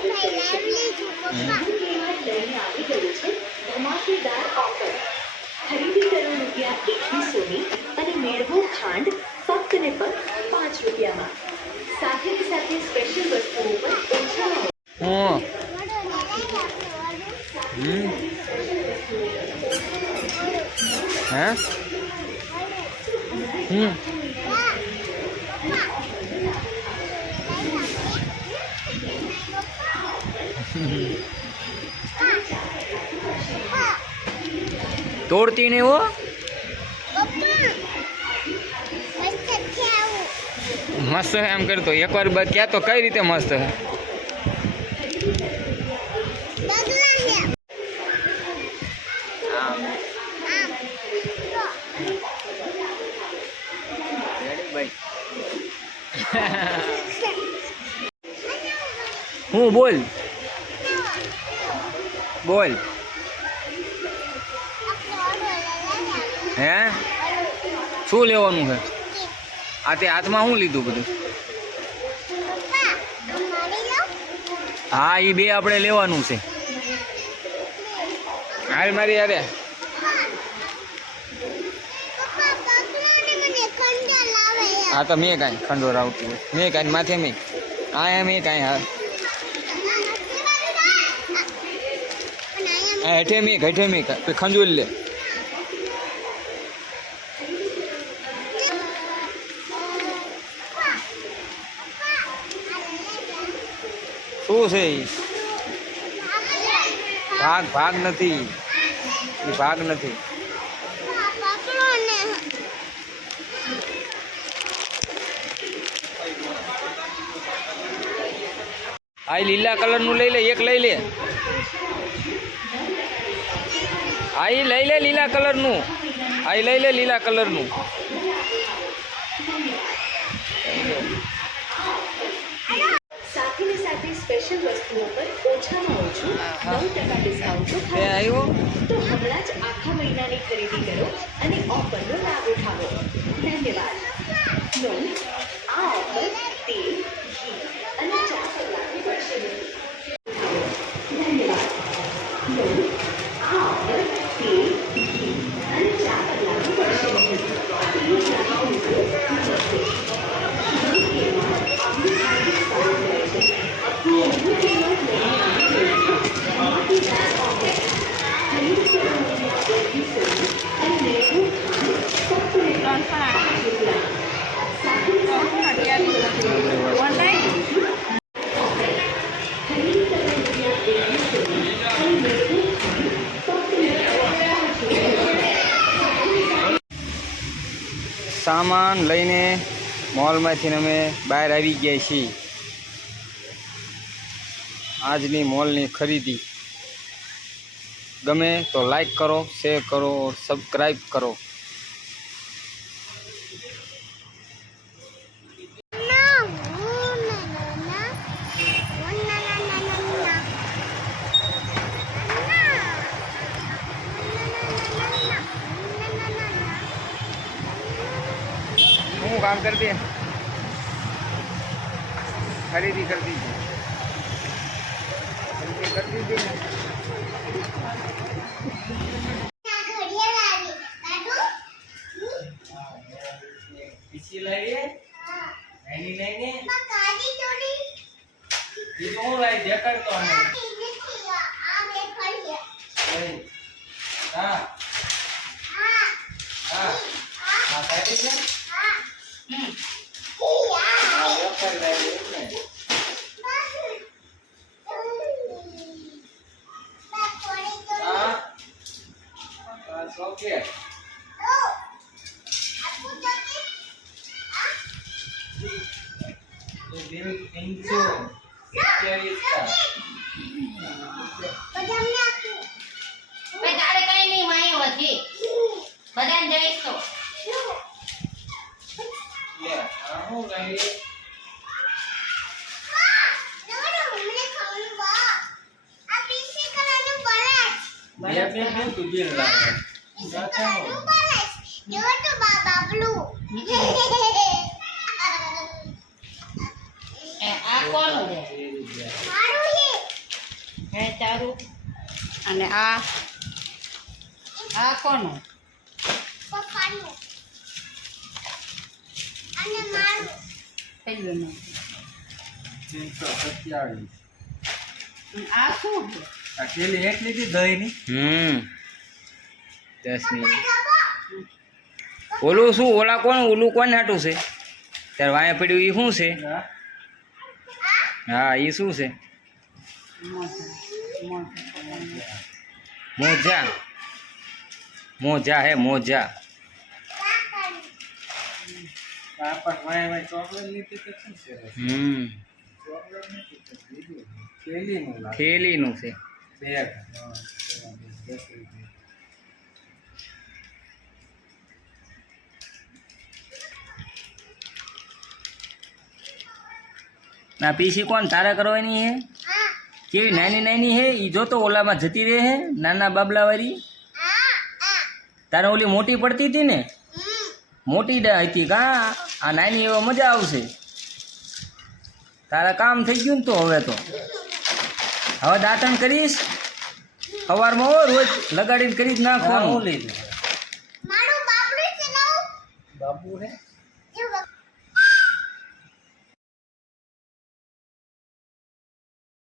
સ્વાગત કરે છે. લઈને આવી ગયું છે ધમાકેદાર ઓફર. ખરીદી કરો ₹2100ની અને મેળવો ખાંડ ફક્ત ને ફક્ત ₹5 સાથે ને સાથે સ્પેશિયલ વસ્તુઓ પર ઓછામાં तोड़ती नहीं वो मस्त है एम कर तो एक बार क्या तो कई रीते मस्त है हूँ बोल बोल હે શું લેવાનું છે આ તે હાથમાં શું લીધું બધું હા એ બે આપણે લેવાનું છે હાલ મારી યારે હા તો મેં કાંઈ ખંડોર આવતી મેં કાંઈ માથે મેં આ મેં કાંઈ હા હેઠે મેં હેઠે મેં ખંજોર લે શું છે ભાગ ભાગ નથી એ ભાગ નથી આ લીલા કલર નું લઈ લે એક લઈ લે આ લઈ લે લીલા કલર નું આ લઈ લે લીલા કલર નું સ્પેશિયલ વસ્તુઓ પર ઓછામાં ઓછું 9% ડિસ્કાઉન્ટ આવ્યો તો હમણાં જ આખા મહિનાની ખરીદી કરો અને ઓફરનો લાભ ઉઠાવો. ધન્યવાદ. આ ઓફર તેલ ઘી અને ચા પર લાગુ પડશે. ધન્યવાદ. આ ઓફર તેલ ઘી અને ચા પર લાગુ પડશે. સામાન લઈને મોલમાંથી અમે બહાર આવી ગયા છીએ. આજની મોલની ખરીદી ગમે તો લાઈક કરો, શેર કરો, સબસ્ક્રાઈબ કરો. હું કામ કરતી खरीदी कर दीजिए कर दीजिए इसी लाइए नहीं नहीं काली चोरी ये तो हो रहा है देखकर तो हमें आ देखिए हां हां हां हां काली से हां ओके दिल 300 તારે કઈ નહીં વાયો હતી બધાને જઈશ તો ये हो गई मैं अपने तुझे लगा આ કોણ છે मारू ये તારું અને આ કોનું પહેલું આ શું છે? અકેલી એક લીધી દહીંની. 10 મિનિટ. ઓલું શું ઓલા કોણ ઓલું કોણ હાટું છે ત્યારે વાયા પડ્યું એ શું છે? હા એ શું છે? મોજા મોજા હે મોજા. પાપા વાય ચોકલેટ લીધી તો શું છે? ચોકલેટ નથી તો લીધું. કેલીનું લાગે. ખેલીનું છે. બેગ. હા, 10 રૂપિયા. ના પીસી કોણ તારે કરવાની હે? કેવી નાની નાની હે એ જો તો ઓલામાં જતી રહે હે નાના બાબલા વાળી. તારે ઓલી મોટી પડતી હતી ને મોટી હતી કા આ નાની એવા મજા આવશે. તારા કામ થઈ ગયું ને તો હવે હવે દાંતણ કરીશ સવારમાં હો રોજ લગાડીને કરી જ હું નાખવાનું. લીધું. બાબુ હે